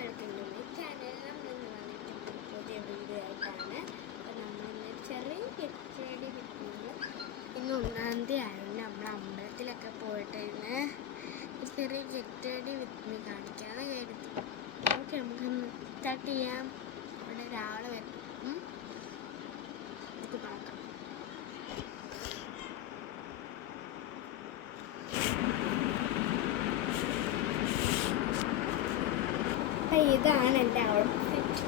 Welcome to my channel. നമ്മളിന്ന് വന്നിട്ട് പുതിയ വീഡിയോ ആയിട്ടാണ്. അപ്പോൾ നമ്മളിന്ന് ചെറിയ ഗെറ്റ് കിട്ടുന്നത് ഇന്ന് 1-ാം തീയതി ആയതുകൊണ്ട് നമ്മൾ അമ്പലത്തിലൊക്കെ പോയിട്ട് ഇന്ന് ചെറിയ ഗെറ്റ് വിത്ത് മീ കാണിക്കാമെന്ന് കരുതി. ഓക്കെ, നമുക്കൊന്ന് സ്റ്റാർട്ട് ചെയ്യാം. അവിടെ ഒരാൾ വരും, നമുക്ക് നോക്കാം. ഇതാണ് എൻ്റെ ഔട്ട്ഫിറ്റ്.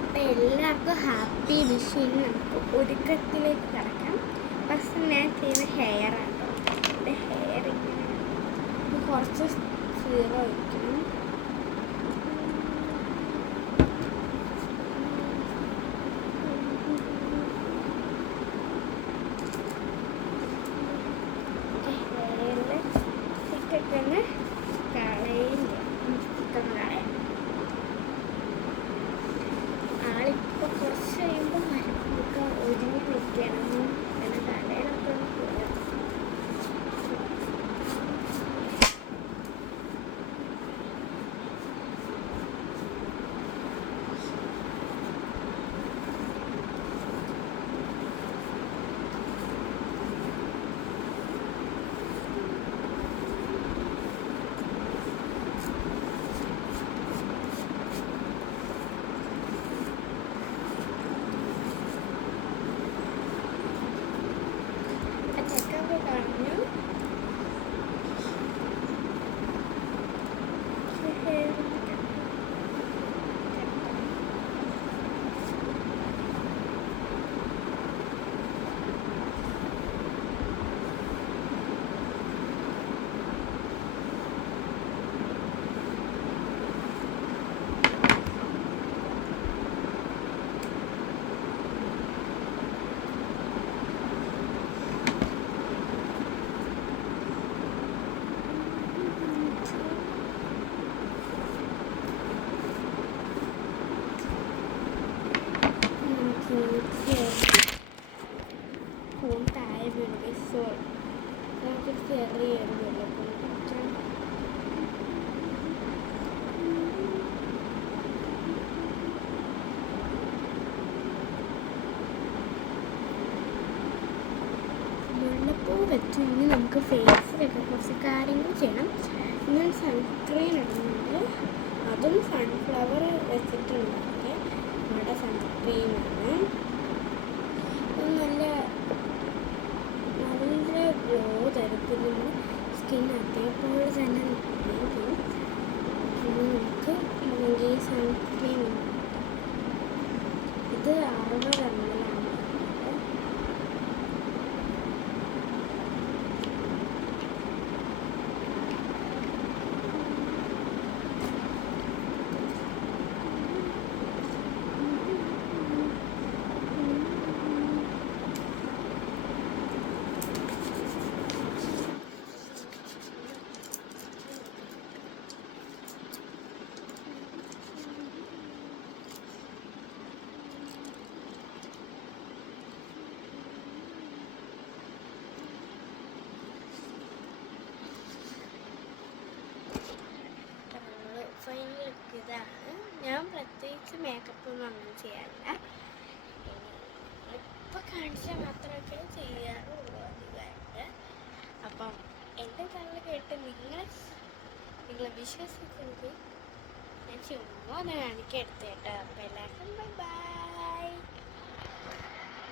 അപ്പം എല്ലാവർക്കും ഹാപ്പി വിഷിങ്. നമുക്ക് ഒരുക്കത്തിലേക്ക് കിടക്കാം. ഫസ്റ്റ് ഞാൻ ചെയ്യുന്ന ഹെയർ ആട്ടോ. എൻ്റെ ഹെയർ ഇങ്ങനെ കുറച്ച് സീറോ വയ്ക്കണം. ഹെയറിൽ ചിക്കന് ആളിപ്പോൾ കുറച്ച് കഴിയുമ്പോൾ മരപ്പൊക്കെ ഒരുങ്ങി നിൽക്കണം. പിന്നെ തലയിലൊക്കെ പോകാം. ഫോൺ താഴെ വീണു. സോ നമുക്ക് ചെറിയൊരു വെള്ളപ്പൊടി കുടിക്കാം. മുല്ലപ്പൂ വെച്ച് ഇനി നമുക്ക് ഫേസിലൊക്കെ കുറച്ച് കാര്യങ്ങൾ ചെയ്യണം. ഞാൻ സൺസ്ക്രീൻ ഇടുന്നുണ്ട്. അതും സൺഫ്ലവർ വെച്ചിട്ടുണ്ടാക്കിയ നമ്മുടെ സൺസ്ക്രീനാണ്. നല്ല ഗ്ലോ തരത്തിൽ സ്കിൻ അതേപോലെ തന്നെ നിൽക്കും. നമുക്ക് ഈ സൺസ്ക്രീൻ ഇത് 60 ml ആണ്. ഫൈനൽ ലുക്ക് ഇതാണ്. ഞാൻ പ്രത്യേകിച്ച് മേക്കപ്പ് ഒന്നും അങ്ങനെ ചെയ്യാറില്ല. ഇപ്പം കാണിച്ചാൽ മാത്രമൊക്കെ ചെയ്യാറുള്ളൂ അധികമായിട്ട്. അപ്പം എൻ്റെ കണ്ണിൽ കേട്ട് നിങ്ങളെ വിശ്വസിച്ചെങ്കിൽ ഞാൻ ചുമ്മാ ഒന്ന് കാണിക്കാൻ എടുത്തേട്ടോ. അപ്പം എല്ലാവർക്കും ബൈ ബൈ.